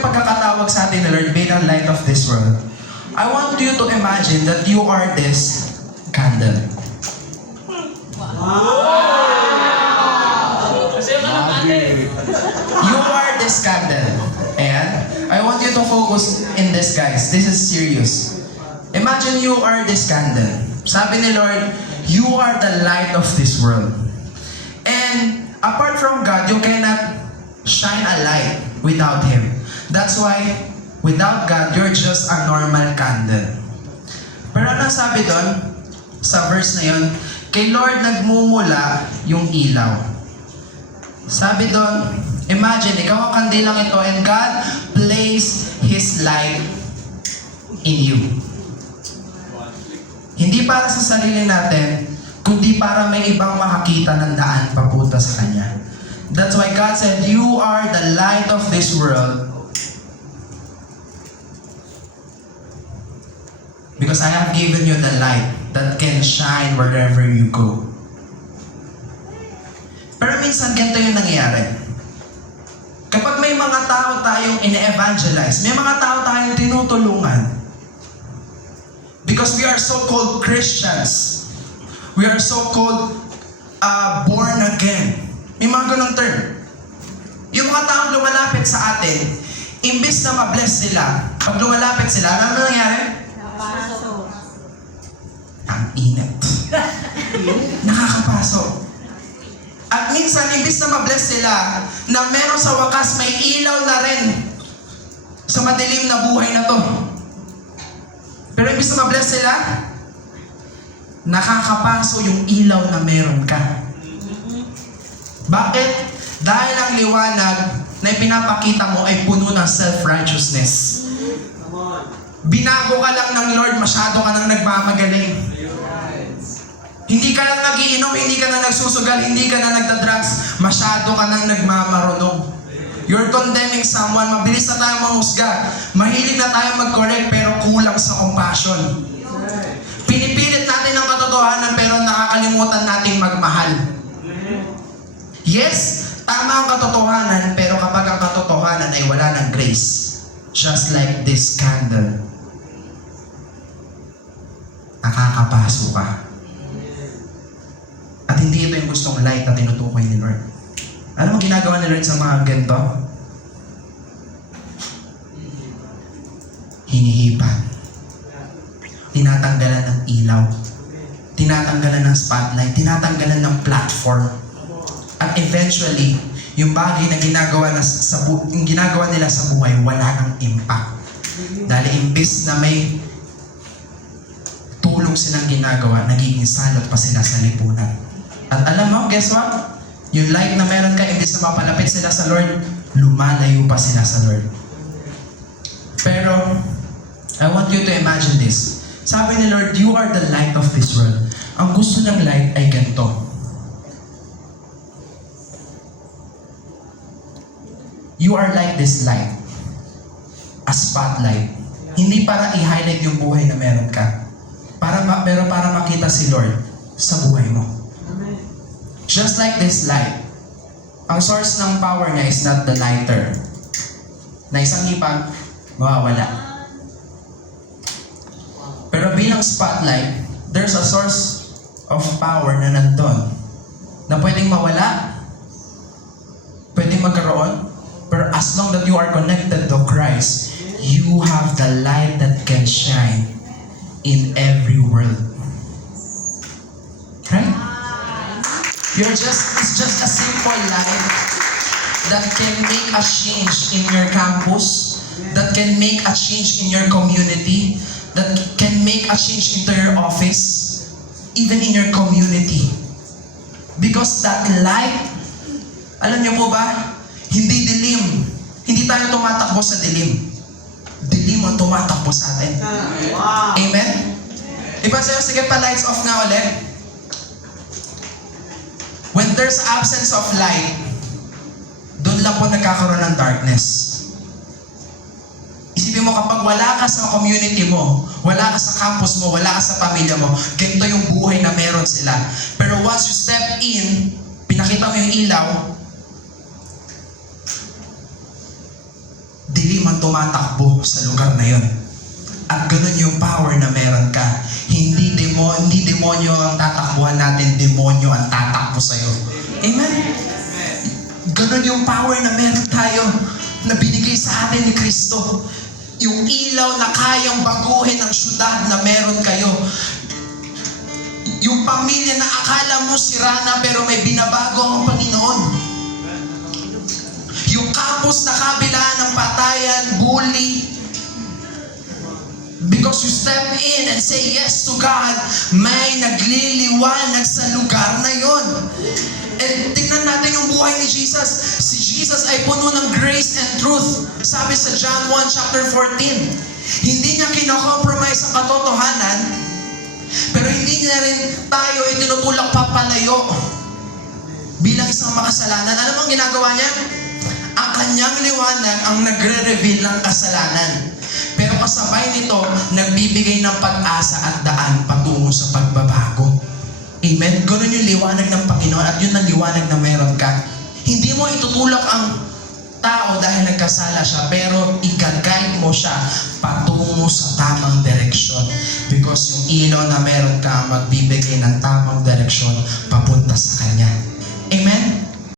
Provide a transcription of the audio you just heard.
yung pagkakatawag sa atin na Lord, being the light of this world, I want you to imagine that you are this candle. You are this candle. And I want you to focus in this, guys. This is serious. Imagine you are this candle. Sabi ni Lord, you are the light of this world. And apart from God, you cannot shine a light without Him. That's why, without God, you're just a normal candle. Pero ano sabi doon, sa verse na yun, kay Lord nagmumula yung ilaw. Sabi doon, imagine, ikaw ang kandilang ito and God placed His light in you. Hindi para sa sarili natin, kundi para may ibang makakita ng daan papunta sa Kanya. That's why God said, you are the light of this world. Because I have given you the light that can shine wherever you go. Pero minsan ganito yung nangyayari. Kapag may mga tao tayong ine-evangelize, may mga tao tayong tinutulungan, because we are so-called Christians, we are so-called born again. May mga ganong term. Yung mga taong lumalapit sa atin, imbis na ma-bless sila, pag lumalapit sila, ano nangyayari? Ang init. Nakakapasok. At minsan, imbis na ma-bless sila, na meron sa wakas may ilaw na rin sa madilim na buhay na to. Pero imbis na ma-bless sila, nakakapaso yung ilaw na meron ka. Bakit? Dahil ang liwanag na ipinapakita mo ay puno ng self-righteousness. Binago ka lang ng Lord, masyado ka nang nagmamagaling. Hindi ka lang nagiinom, hindi ka na nagsusugal, hindi ka na nagdadrugs, masyado ka nang nagmamarunong. You're condemning someone, mabilis na tayo mahusga. Mahilig na tayo mag-correct pero kulang sa compassion. Pinipilit natin ang katotohanan pero nakakalimutan nating magmahal. Yes, tama ang katotohanan pero kapag ang katotohanan ay wala ng grace, just like this candle, nakakapaso ka. At hindi ito yung gustong light na tinutukoy ni Lord. Ano mo ginagawa ni Lord sa mga ganito? Hinihipan. Tinatanggalan ng ilaw. Tinatanggalan ng spotlight. Tinatanggalan ng platform. At eventually, yung bagay na ginagawa nila sa buhay, wala ng impact. Dahil imbis na may tulong silang ginagawa, nagiging salot pa sila sa lipunan. At alam mo, guess what? Yung light na meron ka, imbis na mapalapit sila sa Lord, lumalayo pa sila sa Lord. Pero, I want you to imagine this. Sabi ni Lord, you are the light of this world. Ang gusto ng light ay ganito. You are like this light. A spotlight. Hindi para i-highlight yung buhay na meron ka. Pero para makita si Lord sa buhay mo. Just like this light, ang source ng power niya is not the lighter. Na isang hipag, mawawala. Pero bilang spotlight, there's a source of power na nandun. Na pwedeng mawala, pwedeng magkaroon, pero as long that you are connected to Christ, you have the light that can shine in every world. Right? It's just a simple light that can make a change in your campus, that can make a change in your community, that can make a change into your office, even in your community. Because that light, alam niyo po ba, hindi dilim. Hindi tayo tumatakbo sa dilim. Dilim ang tumatakbo sa atin. Amen? Iba sa'yo, sige pa, lights off nga ulit. When there's absence of light, doon lang po nagkakaroon ng darkness. Isipin mo, kapag wala ka sa community mo, wala ka sa campus mo, wala ka sa pamilya mo, ganito yung buhay na meron sila. Pero once you step in, pinakita mo yung ilaw, dilim ang tumatakbo sa lugar na yon. At ganun yung power na meron ka. Hindi demonyo ang tatakbuhan natin, demonyo ang tatakbo sa'yo. Amen? Ganun yung power na meron tayo na binigay sa atin ni Kristo. Yung ilaw na kayang baguhin ang syudad na meron kayo. Yung pamilya na akala mo sira na pero may binabago ang Panginoon. Yung campus na kabilaan ng patayan, bully, because you step in and say yes to God, may nagliliwanag sa lugar na yon. And tingnan natin yung buhay ni Jesus. Si Jesus ay puno ng grace and truth. Sabi sa John 1 chapter 14, hindi niya kino-compromise ang katotohanan, pero hindi niya rin tayo itinutulak papalayo bilang isang makasalanan. Alam mo ang ginagawa niya? Ang kanyang liwanag ang nagre-reveal ng kasalanan. Pero kasabay nito, nagbibigay ng pag-asa at daan patungo sa pagbabago. Amen? Ganun yung liwanag ng Panginoon at yun ang liwanag na meron ka. Hindi mo itutulak ang tao dahil nagkasala siya, pero i-guide mo siya patungo sa tamang direksyon. Because yung ilaw na meron ka, magbibigay ng tamang direksyon papunta sa Kanya. Amen?